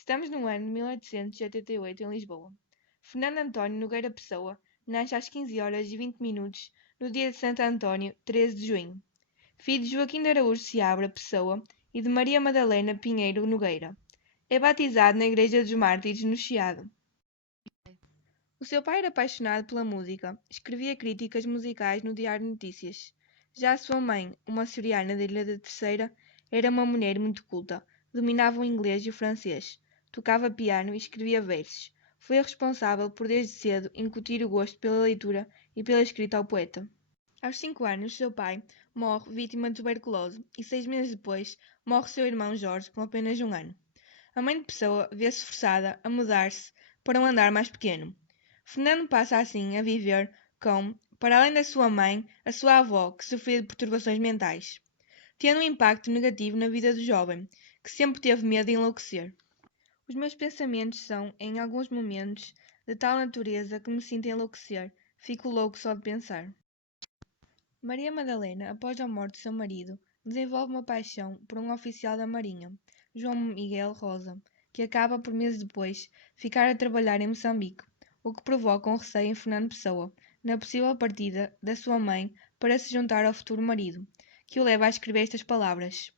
Estamos no ano de 1888 em Lisboa. Fernando António Nogueira Pessoa nasce às 15h20 no dia de Santo António, 13 de junho. Filho de Joaquim de Araújo Seabra Pessoa e de Maria Madalena Pinheiro Nogueira. É batizado na Igreja dos Mártires no Chiado. O seu pai era apaixonado pela música, escrevia críticas musicais no Diário de Notícias. Já a sua mãe, uma açoriana da Ilha da Terceira, era uma mulher muito culta, dominava o inglês e o francês, tocava piano e escrevia versos. Foi responsável por desde cedo incutir o gosto pela leitura e pela escrita ao poeta. Aos 5 anos, seu pai morre vítima de tuberculose e 6 meses depois morre seu irmão Jorge com apenas 1 ano. A mãe de Pessoa vê-se forçada a mudar-se para um andar mais pequeno. Fernando passa assim a viver com, para além da sua mãe, a sua avó, que sofria de perturbações mentais, tendo um impacto negativo na vida do jovem, que sempre teve medo de enlouquecer. Os meus pensamentos são, em alguns momentos, de tal natureza que me sinto enlouquecer, fico louco só de pensar. Maria Madalena, após a morte de seu marido, desenvolve uma paixão por um oficial da Marinha, João Miguel Rosa, que acaba por meses depois ficar a trabalhar em Moçambique, o que provoca um receio em Fernando Pessoa, na possível partida da sua mãe para se juntar ao futuro marido, que o leva a escrever estas palavras: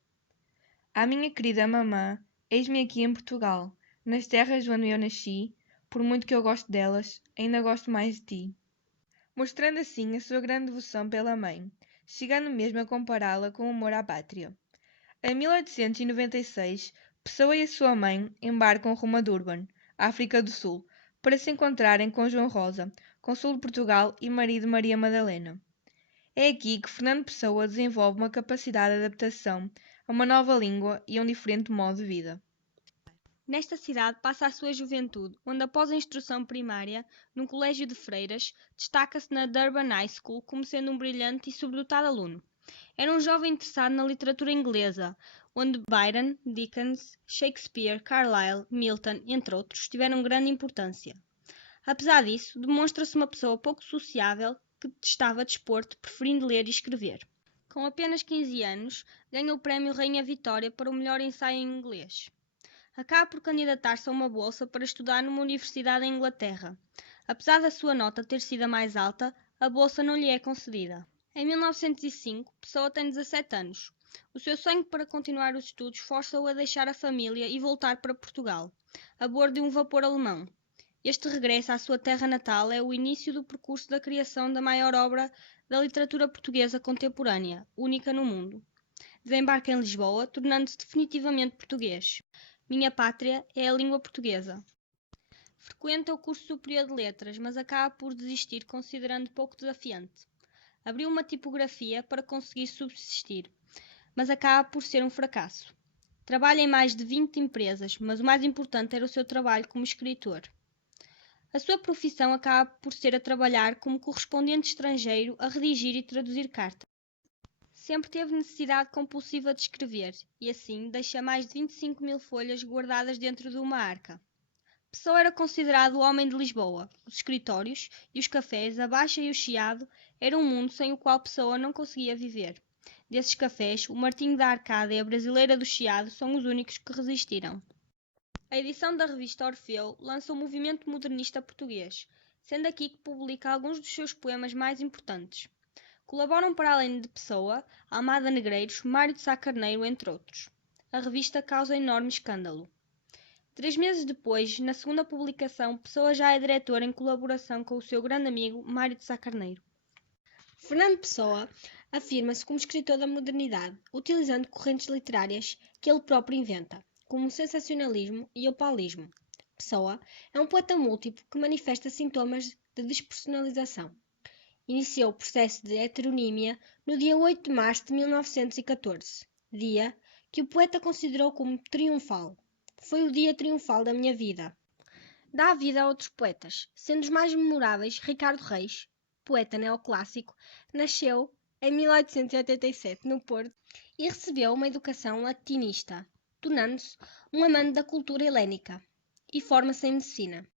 À minha querida mamã, eis-me aqui em Portugal, nas terras onde eu nasci, por muito que eu goste delas, ainda gosto mais de ti. Mostrando assim a sua grande devoção pela mãe, chegando mesmo a compará-la com o amor à pátria. Em 1896, Pessoa e a sua mãe embarcam rumo a Durban, África do Sul, para se encontrarem com João Rosa, cônsul de Portugal e marido de Maria Madalena. É aqui que Fernando Pessoa desenvolve uma capacidade de adaptação a uma nova língua e a um diferente modo de vida. Nesta cidade passa a sua juventude, onde após a instrução primária, num colégio de freiras, destaca-se na Durban High School como sendo um brilhante e sobredotado aluno. Era um jovem interessado na literatura inglesa, onde Byron, Dickens, Shakespeare, Carlyle, Milton, entre outros, tiveram grande importância. Apesar disso, demonstra-se uma pessoa pouco sociável que detestava desporto, preferindo ler e escrever. Com apenas 15 anos, ganha o prémio Rainha Vitória para o melhor ensaio em inglês. Acaba por candidatar-se a uma bolsa para estudar numa universidade em Inglaterra. Apesar da sua nota ter sido a mais alta, a bolsa não lhe é concedida. Em 1905, Pessoa tem 17 anos. O seu sonho para continuar os estudos força-o a deixar a família e voltar para Portugal, a bordo de um vapor alemão. Este regresso à sua terra natal é o início do percurso da criação da maior obra da literatura portuguesa contemporânea, única no mundo. Desembarca em Lisboa, tornando-se definitivamente português. Minha pátria é a língua portuguesa. Frequenta o curso superior de letras, mas acaba por desistir considerando pouco desafiante. Abriu uma tipografia para conseguir subsistir, mas acaba por ser um fracasso. Trabalha em mais de 20 empresas, mas o mais importante era o seu trabalho como escritor. A sua profissão acaba por ser a trabalhar como correspondente estrangeiro a redigir e traduzir cartas. Sempre teve necessidade compulsiva de escrever e assim deixa mais de 25.000 folhas guardadas dentro de uma arca. Pessoa era considerado o homem de Lisboa. Os escritórios e os cafés, a Baixa e o Chiado eram um mundo sem o qual Pessoa não conseguia viver. Desses cafés, o Martinho da Arcada e a Brasileira do Chiado são os únicos que resistiram. A edição da revista Orfeu lança o movimento modernista português, sendo aqui que publica alguns dos seus poemas mais importantes. Colaboram para além de Pessoa, Almada Negreiros, Mário de Sá Carneiro, entre outros. A revista causa enorme escândalo. 3 meses depois, na segunda publicação, Pessoa já é diretor em colaboração com o seu grande amigo Mário de Sá Carneiro. Fernando Pessoa afirma-se como escritor da modernidade, utilizando correntes literárias que ele próprio inventa, como o sensacionalismo e o paulismo. Pessoa é um poeta múltiplo que manifesta sintomas de despersonalização. Iniciou o processo de heteronímia no dia 8 de março de 1914, dia que o poeta considerou como triunfal. Foi o dia triunfal da minha vida. Dá vida a outros poetas, sendo os mais memoráveis Ricardo Reis, poeta neoclássico, nasceu em 1887 no Porto e recebeu uma educação latinista, tornando-se um amante da cultura helénica e forma-se em medicina.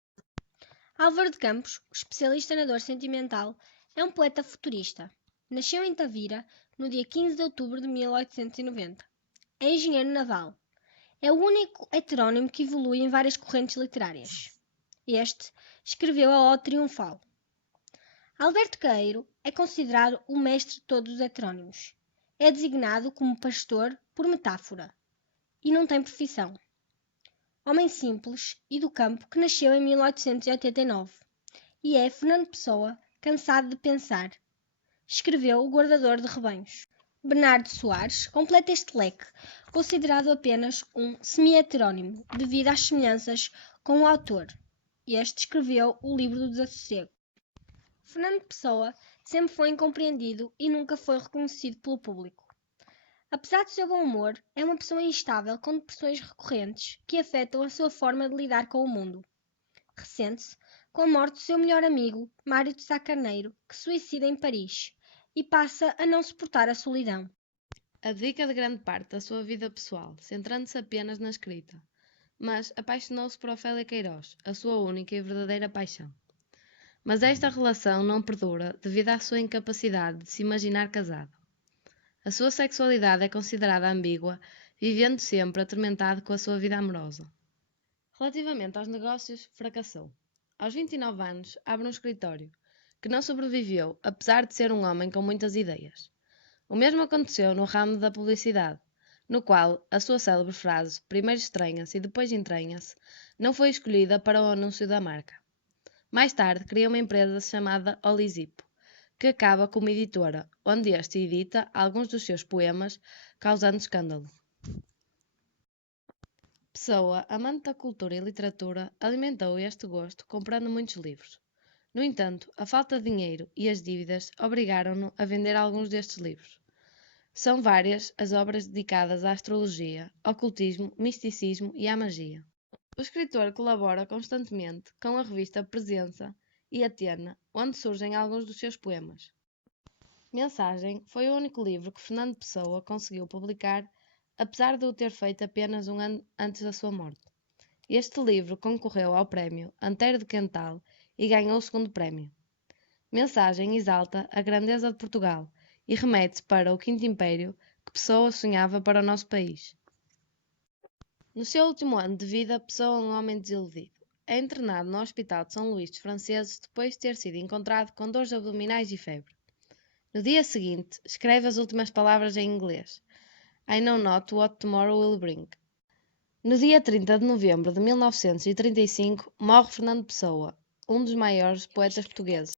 Álvaro de Campos, o especialista na dor sentimental, é um poeta futurista. Nasceu em Tavira no dia 15 de outubro de 1890. É engenheiro naval. É o único heterónimo que evolui em várias correntes literárias. Este escreveu a Ode Triunfal. Alberto Queiro é considerado o mestre de todos os heterónimos. É designado como pastor por metáfora e não tem profissão. Homem simples e do campo que nasceu em 1889 e é Fernando Pessoa, cansado de pensar. Escreveu O Guardador de Rebanhos. Bernardo Soares completa este leque, considerado apenas um semi-heterónimo devido às semelhanças com o autor. Este escreveu o Livro do Desassossego. Fernando Pessoa sempre foi incompreendido e nunca foi reconhecido pelo público. Apesar do seu bom humor, é uma pessoa instável com depressões recorrentes que afetam a sua forma de lidar com o mundo. Ressente-se com a morte do seu melhor amigo, Mário de Sá Carneiro, que se suicida em Paris, e passa a não suportar a solidão. Abdica de grande parte da sua vida pessoal, centrando-se apenas na escrita, mas apaixonou-se por Ofélia Queiroz, a sua única e verdadeira paixão. Mas esta relação não perdura devido à sua incapacidade de se imaginar casado. A sua sexualidade é considerada ambígua, vivendo sempre atormentado com a sua vida amorosa. Relativamente aos negócios, fracassou. Aos 29 anos, abre um escritório, que não sobreviveu, apesar de ser um homem com muitas ideias. O mesmo aconteceu no ramo da publicidade, no qual a sua célebre frase, primeiro estranha-se e depois entranha-se, não foi escolhida para o anúncio da marca. Mais tarde, cria uma empresa chamada Olisipo, que acaba como editora, onde este edita alguns dos seus poemas, causando escândalo. Pessoa, amante da cultura e literatura, alimentou este gosto comprando muitos livros. No entanto, a falta de dinheiro e as dívidas obrigaram-no a vender alguns destes livros. São várias as obras dedicadas à astrologia, ocultismo, misticismo e à magia. O escritor colabora constantemente com a revista Presença e Atena, onde surgem alguns dos seus poemas. Mensagem foi o único livro que Fernando Pessoa conseguiu publicar, apesar de o ter feito apenas um ano antes da sua morte. Este livro concorreu ao prémio Antero de Quental e ganhou o segundo prémio. Mensagem exalta a grandeza de Portugal e remete para o Quinto Império que Pessoa sonhava para o nosso país. No seu último ano de vida, Pessoa é um homem desiludido. É internado no Hospital de São Luís dos Franceses depois de ter sido encontrado com dores abdominais e febre. No dia seguinte, escreve as últimas palavras em inglês. I know not what tomorrow will bring. No dia 30 de novembro de 1935, morre Fernando Pessoa, um dos maiores poetas portugueses.